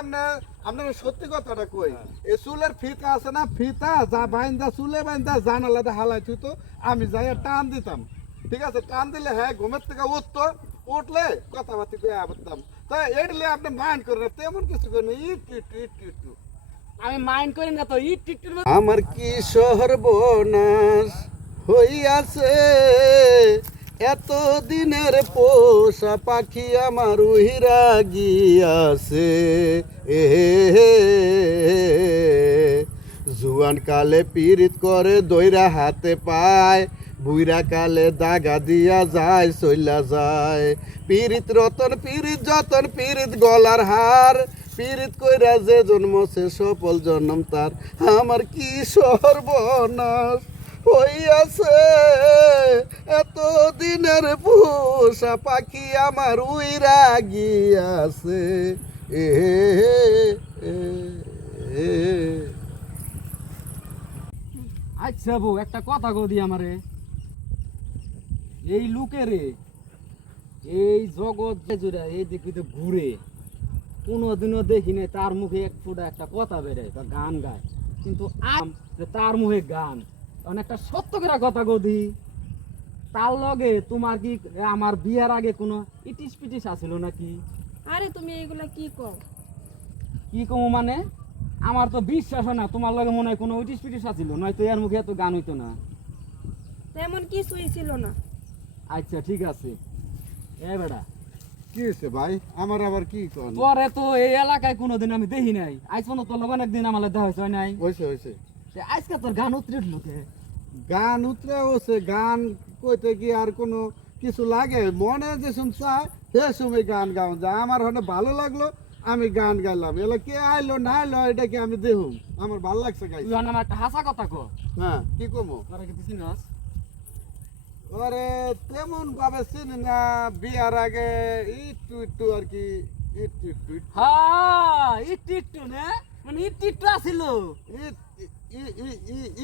কেমনে আপনার সত্যি কথাটা কই এই চুলের ফিতা আছে না ফিতা যা বাইন্দা চুলে বাইন্দা জানালাতে হালাই তো আমি যাই টান দিতাম ঠিক আছে টান দিলে হ্যাঁ ঘুমের থেকে উঠতো উঠলে কথাবার্তি করে আবতাম তাই এডলে আপনি মাইন্ড করেন না তেমন কিছু করেন একটু আমি মাইন্ড করি না তো আমার কি সর্বনাশ হইয়াছে এত দিনের পোষা পাখি আমার উহিরা গিয়াছে এ জুয়ান কালে পীড়িত করে দইরা হাতে পায় বুইরা কালে দাগা দিয়া যায় চইলা যায় পীড়িত রতন পীড়িত যতন পীড়িত গলার হার পীড়িত কইরা যে জন্মছে সফল জন্ম তার আমার কি সর্বনাশ হইয়াছে এত দিনের পোষা পাখি আমার উইরা গিয়াছে এ আচ্ছা বউ একটা কথা কও দি আমারে এই লোকেরে এই জগৎ যে জুড়ে এই দিকে ঘুরে কোনোদিনও দেখি নাই তার মুখে এক ফোঁটা একটা কথা বেরোয় বা গান গায় কিন্তু তার মুখে গান অনেকটা সত্য করে কথা কদি তার লগে তোমার কি আমার বিয়ার আগে কোনো ইটিস পিটিস আছিল নাকি? আরে তুমি এইগুলা কি কও? কি কমো মানে আমার তো বিশ্বাস হয় না তোমার লগে মনে হয় কোনো ইটিস পিটিস আছিল নয়তো এর মুখে এত গান হইতো না। তেমন কিছুই ছিল না। আচ্ছা ঠিক আছে এ বেটা কি হয়েছে ভাই আমার আবার কি কোন তোরে তো এই এলাকায় কোনোদিন আমি দেখি নাই আজ পর্যন্ত তোর লগে একদিন আমার দেখা হয়েছে নাই হয়েছে আজকে তোর গান উতরে উঠলো কে? গান উতরে হচ্ছে গান কইতে কি আর কোনো কিছু লাগে মনে যে শুনছায় সে সময় গান গাও যা আমার হনে ভালো লাগলো আমি গান গাইলাম এলো কে আইলো না আইলো এটা কি আমি দেখুম আমার ভালো লাগছে গাই তুই আমার একটা হাসা কথা কো। হ্যাঁ কি কমো তোরা কি চিনিস? ওরে তেমন ভাবে চিনি না বিয়ার আগে একটু আর কি একটু হ্যাঁ একটু না মানে একটু আসিল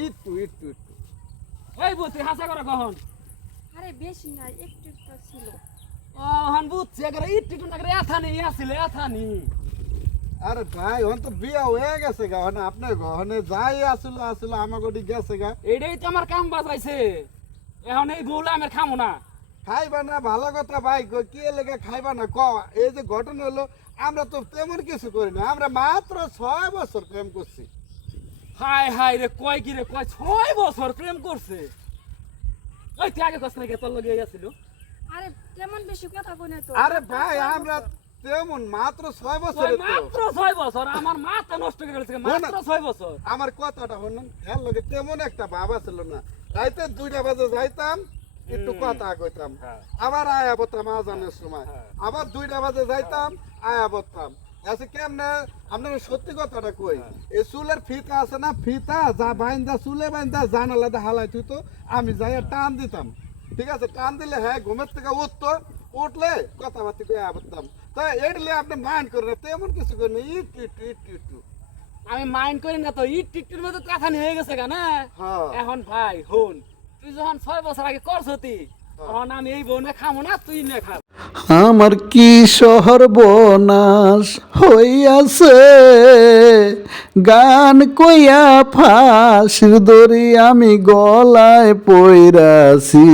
একটু ওই বলতে হাসা করে কখন? আরে বেশি না একটু একটু ছিল। ও হন বুঝছি এগারে একটু না করে এথানি আসিল এথানি। আরে ভাই হন তো বিয়া হয়ে গেছে গা হনে আপনার গহনে যাই আসলো আমাকে গেছে গা এইটাই তো আমার কাম বাজাইছে এখন এই বউলা আমি খামো না। খাইবা না ভালো কথা ভাই কি লেগে খাইবা না ক এই যে ঘটনা হলো আমরা তো তেমন কিছু করি না আমরা মাত্র 6 বছর প্রেম করছি। হাই হাই রে কয় কি রে কয় 6 বছর প্রেম করছে। ওই তুই আগে কষ্ট নাকি তোর লগে গেছিল? আরে তেমন বেশি কথা কই না তো। আরে ভাই আমরা তেমন মাত্র 6 বছর মাত্র 6 বছর আমার মাথা নষ্ট করে গেছে মাত্র 6 বছর। আমার কথাটা শুনুন এর লগে তেমন একটা ভাবা ছিল না রাইতে 2টা বাজে যাইতাম একটু কথা কইতাম আবার আয়া বলতাম আজানের সময় আবার 2টা বাজে যাইতাম আয়া বলতাম আচ্ছা কেমনে আপনার সত্যি কথাটা কই এই চুলের ফিতা আছে না ফিতা যা বাইন্দা চুলে বাইন্দা জানালাতে হালাই তো আমি যাই টান দিতাম ঠিক আছে টান দিলে হ্যাঁ ঘুমের থেকে উঠতো উঠলে কথাবার্তি করে আবতাম তাই এডলে আপনি মাইন্ড করেন না তেমন কিছু করেন একটু আমি মাইন্ড করি না তো টিকটির মধ্যে কাছানি হয়ে গেছে কেন হ্যাঁ এখন ভাই হন তুই যখন 6 বছর আগে করছতি তখন আমি এই বউ না খামো না তুই না খা। আমার কি সর্বনাশ হইয়াছে গান কইয়া ফাঁসির দড়ি আমি গলায় পইরাছি